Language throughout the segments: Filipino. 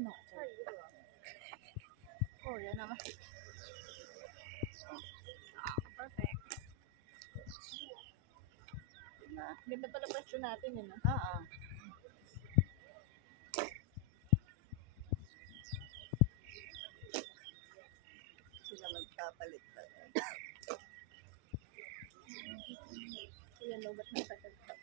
no. Oh, yan naman. Perfect. Ganda pala pwesto natin yun. Sila magpapalit pa. Yan, no, ba't nasagad ka?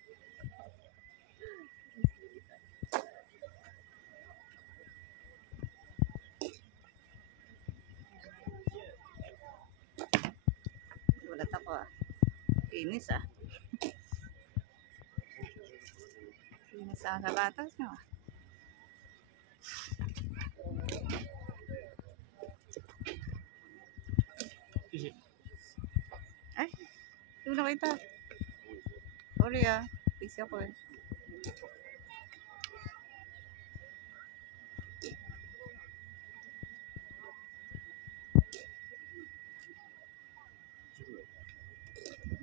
Gulat ako Inis Inis ang sapatos nyo Ay, hindi mo nakita. Sorry busy ako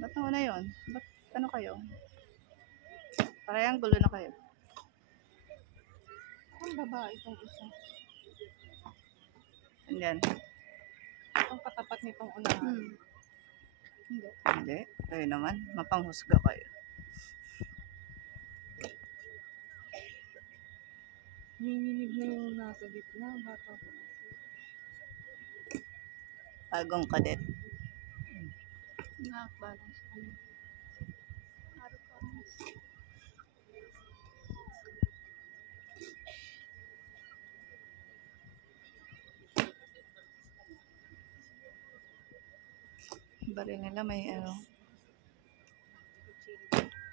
Ba't na yun? Ba't ano kayo? Parang gulo na kayo. Ang babae itong isa. Andyan. Ang katapat nitong unahan. Hindi. Hindi. Kayo naman. Mapanghusga kayo. Nanginginig na yung nasa gitna. Bata ko. Bagong kadet. Nakakbalance ko. Baril nila may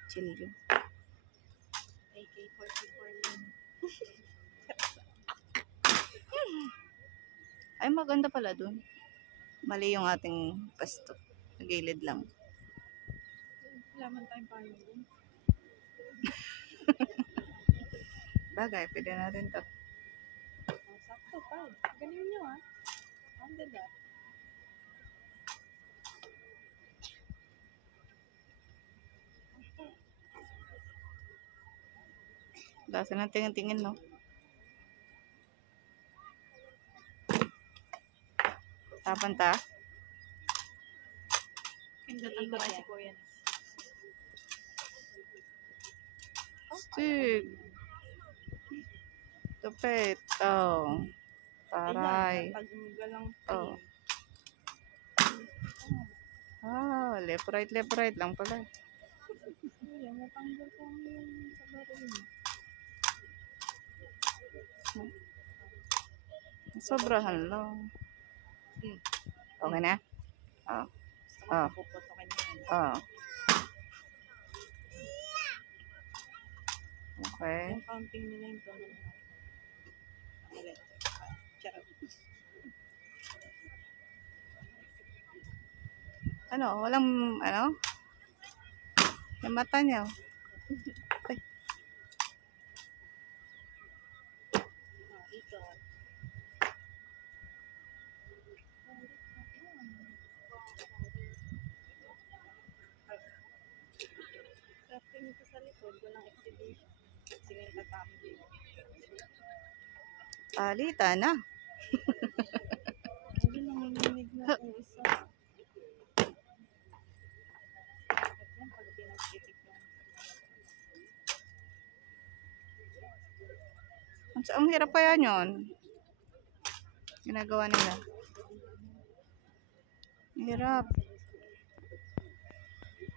chilyo. AK-44 yun. Ay, maganda pala dun. Mali yung ating pasto. Gilid lang. Laman tayong payo dun. Bagay, pwede natin to. Sakto, 5. Galing nyo Ang ganda. Lasa ng tingin-tingin, no? Tapan ta? Kindatan ko si Kuya. Stig. Tupet. Taray. Left right lang pala. Yan, natanggal ko sa baril. Sobrahan lang. Okay na? Okay. Yung counting nila yung tono. Walang yung mata niya. Ay. Ito sa likod, walang exhibition. Sige, tatama dito. Palita na. Hindi nanginginig na ang isa. Pag pinagtitik lang. Ang hirap kaya yun. Ginagawa nila. Hirap.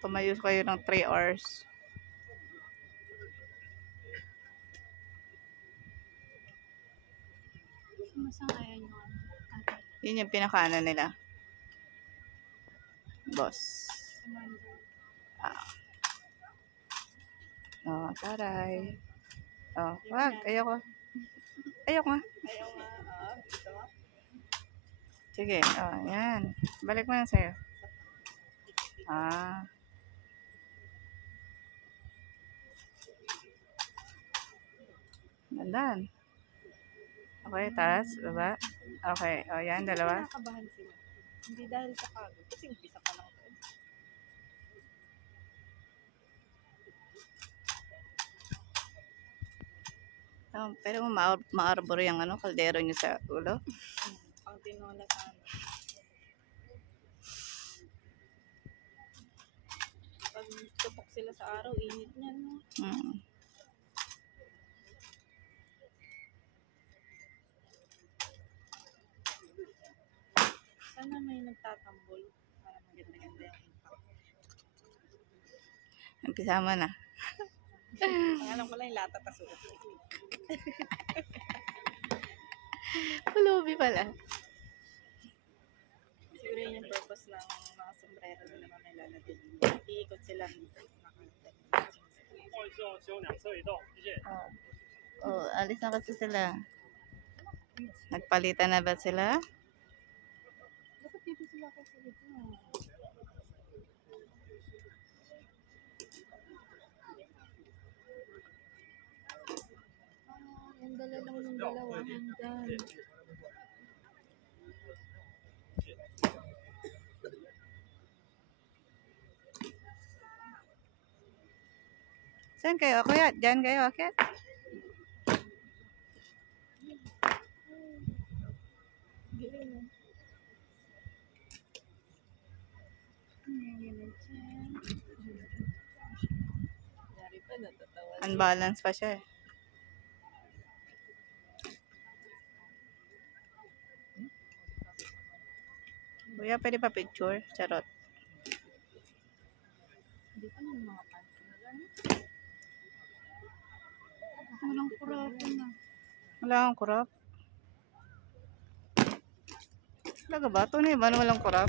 Tumayos kayo ng 3 hours. Masangayan yun. Yun yung pinakaano nila. Boss. Taray. Wag. Ayoko. Ayoko nga. Sige. Yan. Balik mo yan sa'yo. Dandan. Okay, taas, baba. Okay, yan, dalawa. Nakakabahan sila. Hindi dahil sa kagod. Kasi umpisa ka lang. Pero maarbor yung ano, kaldero nyo sa ulo. Ang tinola sana. Pag tupok sila sa araw, init niyan. No? Mm. Sana may nagtatambol para maganda-ganda yung impact. Umpisa mo na. Ang alam ko lang yung lata tas ulo. Pulubi pala. Siguro yun yung purpose ng mga sombrero nila mga nilalagay. Iikot sila. Oh, alis na kasi sila. Nagpalitan na ba sila? Dapat dito sila kasi dito. Yung dala lang ng dalawa hanggang. Saan kayo? Kuya, dyan kayo, okay? Giling. Dari pa, natatawa. Unbalance pa siya eh. Kuya, pwede pa picture? Charot. Hindi pa yung mga pants nila. Walang kurap na. Wala kang kurap? Talaga ba? Tunay ba na walang kurap?